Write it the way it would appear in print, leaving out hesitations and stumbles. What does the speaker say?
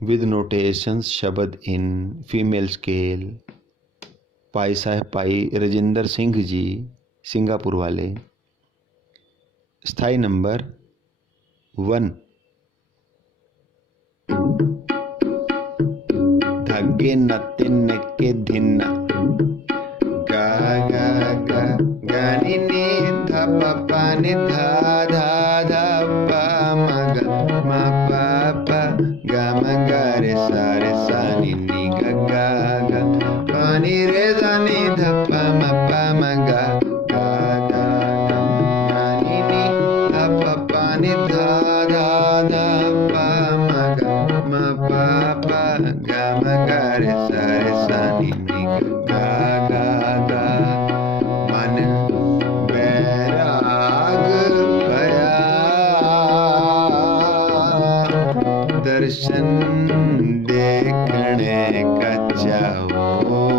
with notations शब्द in female scale। भाई साहब भाई राजेंद्र सिंह जी सिंगापुर वाले। स्थाई नंबर 1। धागे न तिन के धिन गा गा गा गा नि नि धा पा पा नि धा धा धा पा मा गा मा पा पा गा मा गा रे सा नि गा गा गा पा नि रे धा नि धा पा मा गा गा गा गा गा नि धा पा नि धा धा धा पा मा गा मा पा पा गा मा गा रे सा नि गा गा गा। मन बैराग भया दर्शन देखने का चाहो